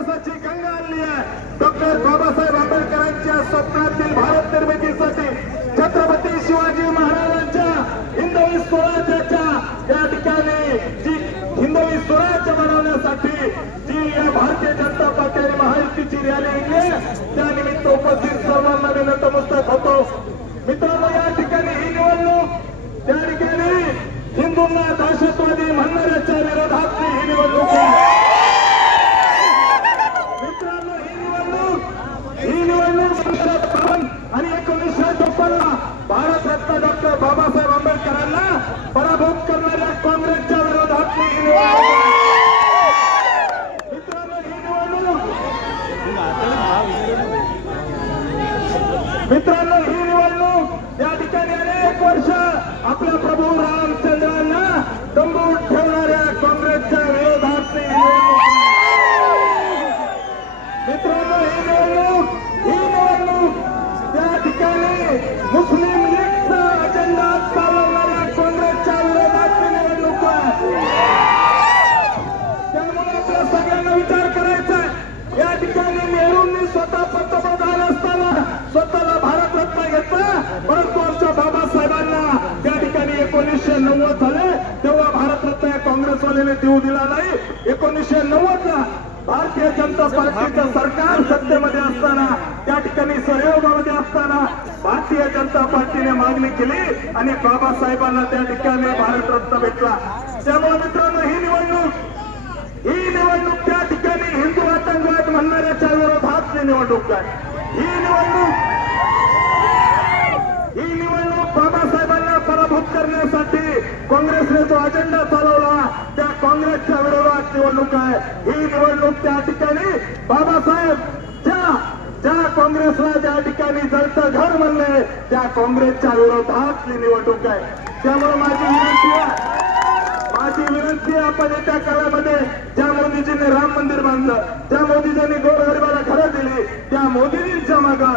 विकासाची गंगा आणली आहे. डॉक्टर बाबासाहेब आंबेडकरांच्या स्वप्नातील भारत निर्मितीसाठी छत्रपती शिवाजी महाराजांच्या हिंदवी स्वराज्याच्या या ठिकाणी जी हिंदवी स्वराज्य बनवण्यासाठी जी या भारतीय जनता पार्टी महायुतीची रॅली निघली त्यानिमित्त उपस्थित सर्वांना मी नतमस्तक होतो. मित्रांनो या ठिकाणी ही निवडणूक त्या ठिकाणी हिंदूंना दहशत मित्रांनो ही निवडणूक या ठिकाणी अनेक वर्ष आपल्या प्रभू रामचंद्रांना तंबूत ठेवणाऱ्या काँग्रेसच्या विरोधात मित्रांनो ही निवडणूक ही निवडणूक त्या ठिकाणी मुस्लिम लीगचा अजेंडा चालवणाऱ्या काँग्रेसच्या विरोधात निवडणूक त्यामुळे आपल्या सगळ्यांना विचार करायचा या ठिकाणी नेहरूंनी स्वतः पंतप्रधान असताना स्वतःला भारतरत्न घेतला परंतु आमच्या बाबासाहेबांना त्या ठिकाणी एकोणीसशे नव्वद झाले तेव्हा भारतरत्न या काँग्रेसवाल्याने देऊ दिला नाही. एकोणीसशे नव्वद ला भारतीय जनता पार्टीचं सरकार सत्तेमध्ये असताना त्या ठिकाणी सहयोगामध्ये असताना भारतीय जनता पार्टीने मागणी केली आणि बाबासाहेबांना त्या ठिकाणी भारतरत्न भेटला. त्यामुळे मित्रांनो ही निवडणूक ही निवडणूक त्या ठिकाणी हिंदू आतंकवाद म्हणणाऱ्याच्या विरोधातली निवडणूक आहे ही निवडणूक ही निवडणूक बाबासाहेबांना पराभूत करण्यासाठी काँग्रेसने जो अजेंडा चालवला त्या काँग्रेसच्या विरोधात निवडणूक आहे. ही निवडणूक त्या ठिकाणी बाबासाहेब ज्या ज्या काँग्रेसला ज्या ठिकाणी जळतं घर म्हणले त्या काँग्रेसच्या विरोधात ही निवडणूक आहे. त्यामुळे माझी विनंती आहे माझी विनंती आपण येत्या काळामध्ये ज्या मोदीजींनी राम मंदिर बांधलं त्या मोदीजींनी गोरगरिबाला घरं दिली त्या मोदीजींच्या मागं